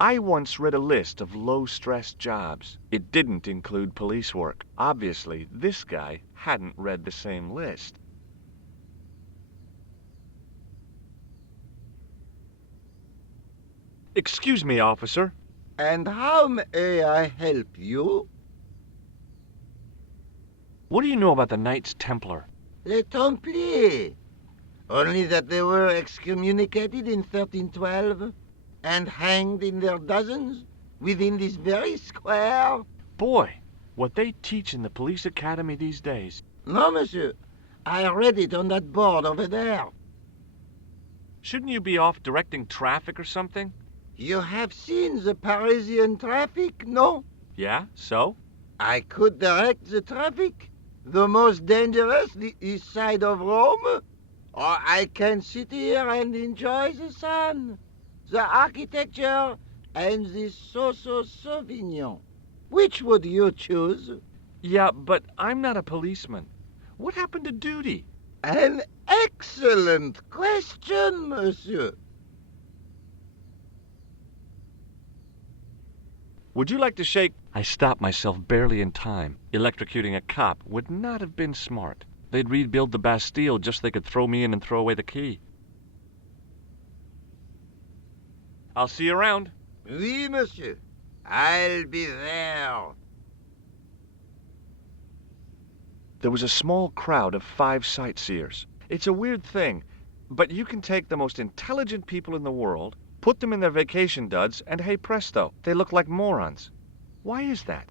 I once read a list of low-stress jobs. It didn't include police work. Obviously, this guy hadn't read the same list. Excuse me, officer. And how may I help you? What do you know about the Knights Templar? Les Templiers. Only that they were excommunicated in 1312 and hanged in their dozens within this very square. Boy, what they teach in the police academy these days. No, monsieur. I read it on that board over there. Shouldn't you be off directing traffic or something? You have seen the Parisian traffic, no? Yeah, so? I could direct the traffic. The most dangerous, the east side of Rome. Or I can sit here and enjoy the sun, the architecture, and the Sauvignon. Which would you choose? Yeah, but I'm not a policeman. What happened to duty? An excellent question, monsieur. Would you like to shake? I stopped myself barely in time. Electrocuting a cop would not have been smart. They'd rebuild the Bastille just so they could throw me in and throw away the key. I'll see you around. Oui, monsieur. I'll be there. There was a small crowd of 5 sightseers. It's a weird thing, but you can take the most intelligent people in the world, put them in their vacation duds, and hey presto, they look like morons. Why is that?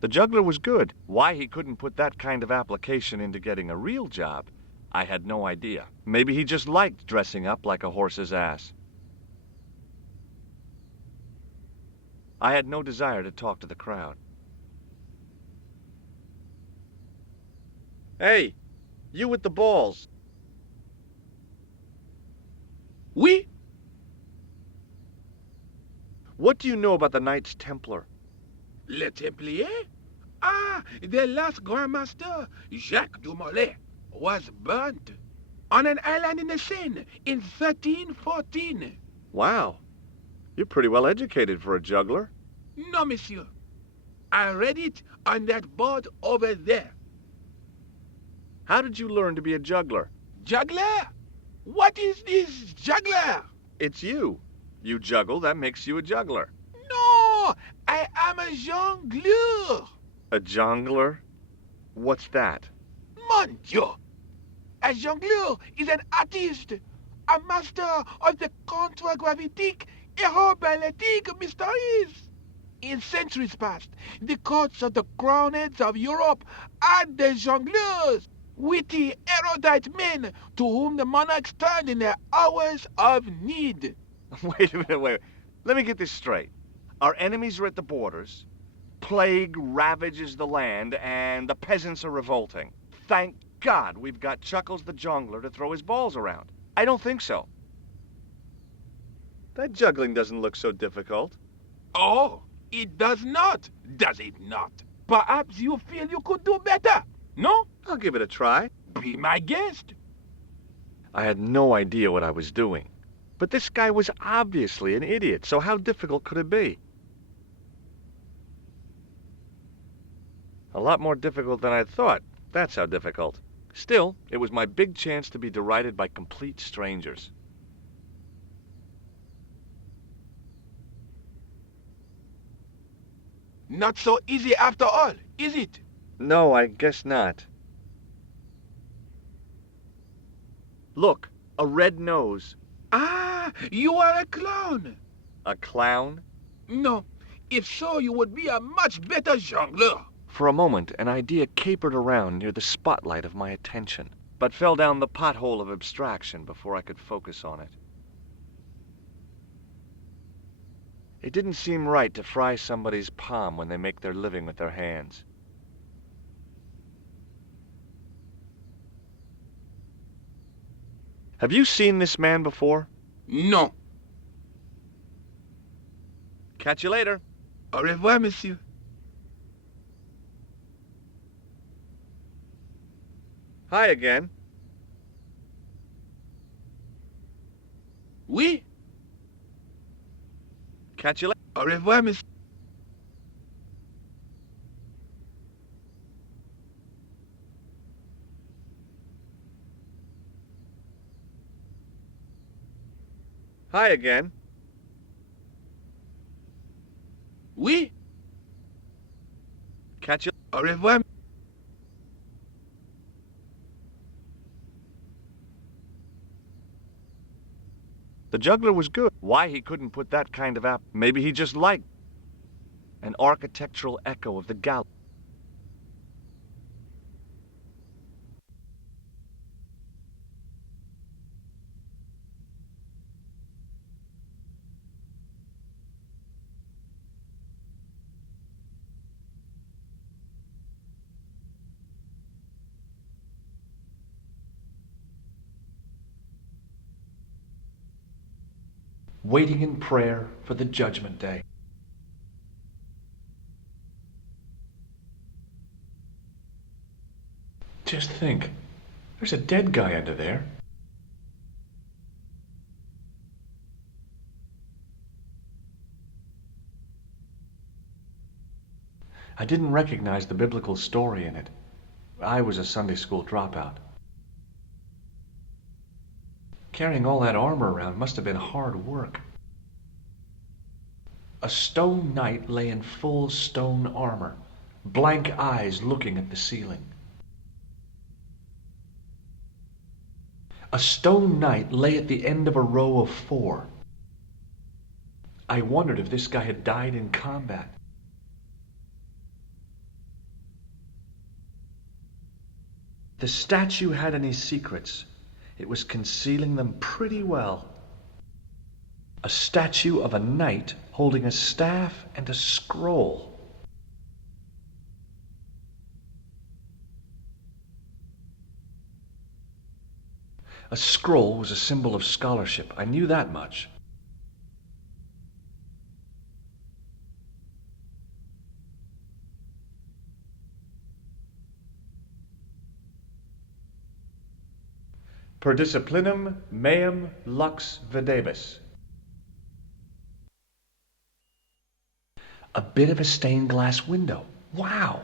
The juggler was good. Why he couldn't put that kind of application into getting a real job, I had no idea. Maybe he just liked dressing up like a horse's ass. I had no desire to talk to the crowd. Hey, you with the balls. Oui? What do you know about the Knights Templar? Les Templiers? Ah, their last Grand Master, Jacques du Molay, was burnt on an island in the Seine in 1314. Wow, you're pretty well educated for a juggler. No, monsieur. I read it on that board over there. How did you learn to be a juggler? Juggler? What is this juggler? It's you. You juggle, that makes you a juggler. No, I am a jongleur. A jongler? What's that? Mon Dieu! A jongleur is an artist, a master of the contragravitic aeroballetic mysteries. In centuries past, the courts of the crowned heads of Europe had the jongleurs, witty, erudite men to whom the monarchs turned in their hours of need. Wait a minute, wait. Let me get this straight. Our enemies are at the borders, plague ravages the land, and the peasants are revolting. Thank God we've got Chuckles the Jongler to throw his balls around. I don't think so. That juggling doesn't look so difficult. Oh, it does not, does it not? Perhaps you feel you could do better, no? I'll give it a try. Be my guest. I had no idea what I was doing. But this guy was obviously an idiot, so how difficult could it be? A lot more difficult than I'd thought. That's how difficult. Still, it was my big chance to be derided by complete strangers. Not so easy after all, is it? No, I guess not. Look, a red nose. Ah, you are a clown. A clown? No, if so, you would be a much better jongleur. For a moment, an idea capered around near the spotlight of my attention, but fell down the pothole of abstraction before I could focus on it. It didn't seem right to fry somebody's palm when they make their living with their hands. Have you seen this man before? No. Catch you later. Au revoir, monsieur. Hi again. Catch you later. Au revoir, monsieur. Hi again. Oui. Catch you. Au revoir. The juggler was good. Why he couldn't put that kind of app? Maybe he just liked an architectural echo of the gallery. Waiting in prayer for the judgment day. Just think, there's a dead guy under there. I didn't recognize the biblical story in it. I was a Sunday school dropout. Carrying all that armor around must have been hard work. A stone knight lay in full stone armor, blank eyes looking at the ceiling. A stone knight lay at the end of a row of 4. I wondered if this guy had died in combat. The statue had any secrets. It was concealing them pretty well. A statue of a knight holding a staff and a scroll. A scroll was a symbol of scholarship. I knew that much. Per disciplinum meum lux videbis. A bit of a stained glass window. Wow!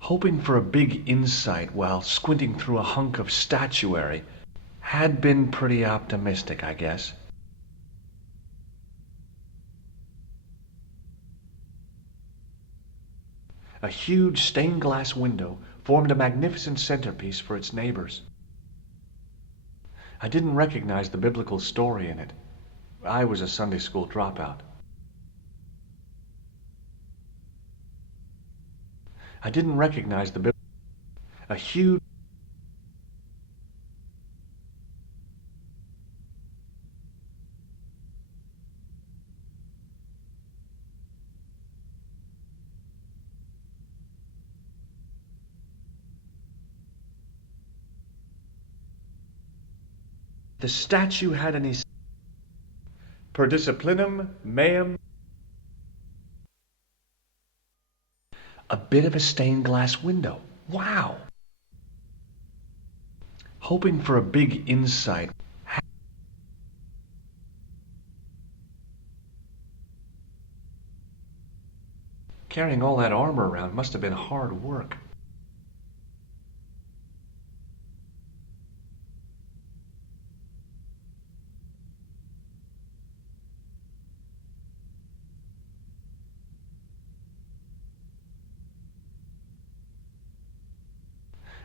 Hoping for a big insight while squinting through a hunk of statuary had been pretty optimistic, I guess. A huge stained glass window formed a magnificent centerpiece for its neighbors. I didn't recognize the biblical story in it. I was a Sunday school dropout. I didn't recognize the a huge The statue had any per disciplinum meum. A bit of a stained glass window. Wow! Hoping for a big insight. Carrying all that armor around must have been hard work.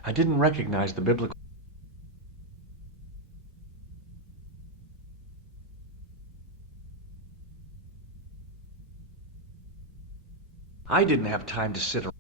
I didn't recognize the biblical. I didn't have time to sit around.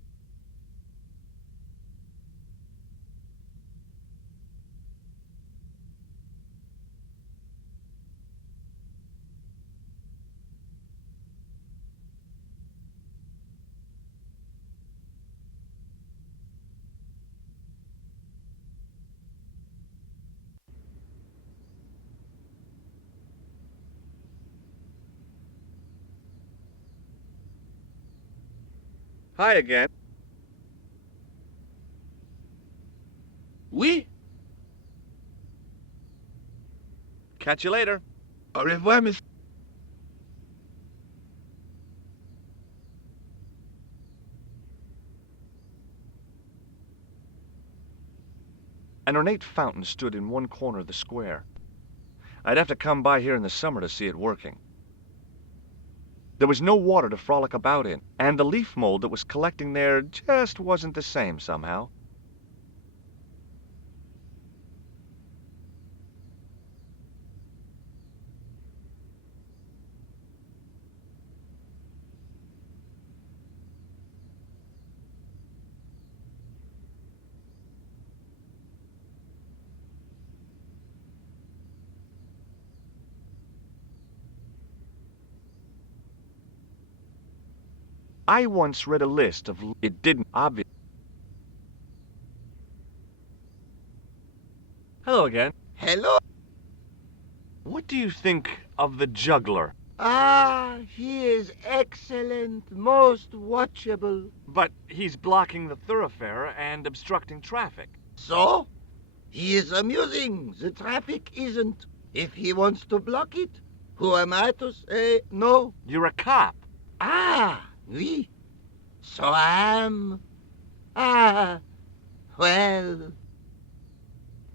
Hi again. Oui. Catch you later. Au revoir, monsieur. An ornate fountain stood in one corner of the square. I'd have to come by here in the summer to see it working. There was no water to frolic about in, and the leaf mold that was collecting there just wasn't the same somehow. I once read a list of... It didn't obvious... Hello again. Hello? What do you think of the juggler? Ah, he is excellent, most watchable. But he's blocking the thoroughfare and obstructing traffic. So? He is amusing, the traffic isn't. If he wants to block it, who am I to say no? You're a cop. Ah, oui. So I am. Ah, well.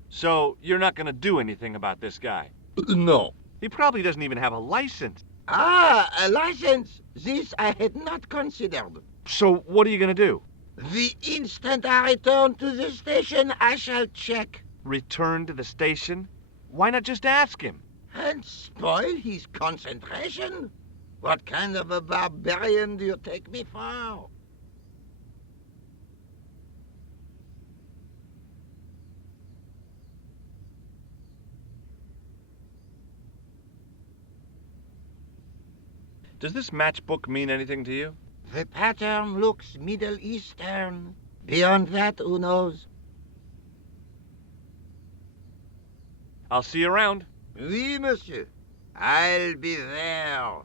So you're not going to do anything about this guy? No. He probably doesn't even have a license. Ah, a license. This I had not considered. So what are you going to do? The instant I return to the station, I shall check. Return to the station? Why not just ask him? And spoil his concentration? What kind of a barbarian do you take me for? Does this matchbook mean anything to you? The pattern looks Middle Eastern. Beyond that, who knows? I'll see you around. Oui, monsieur. I'll be there.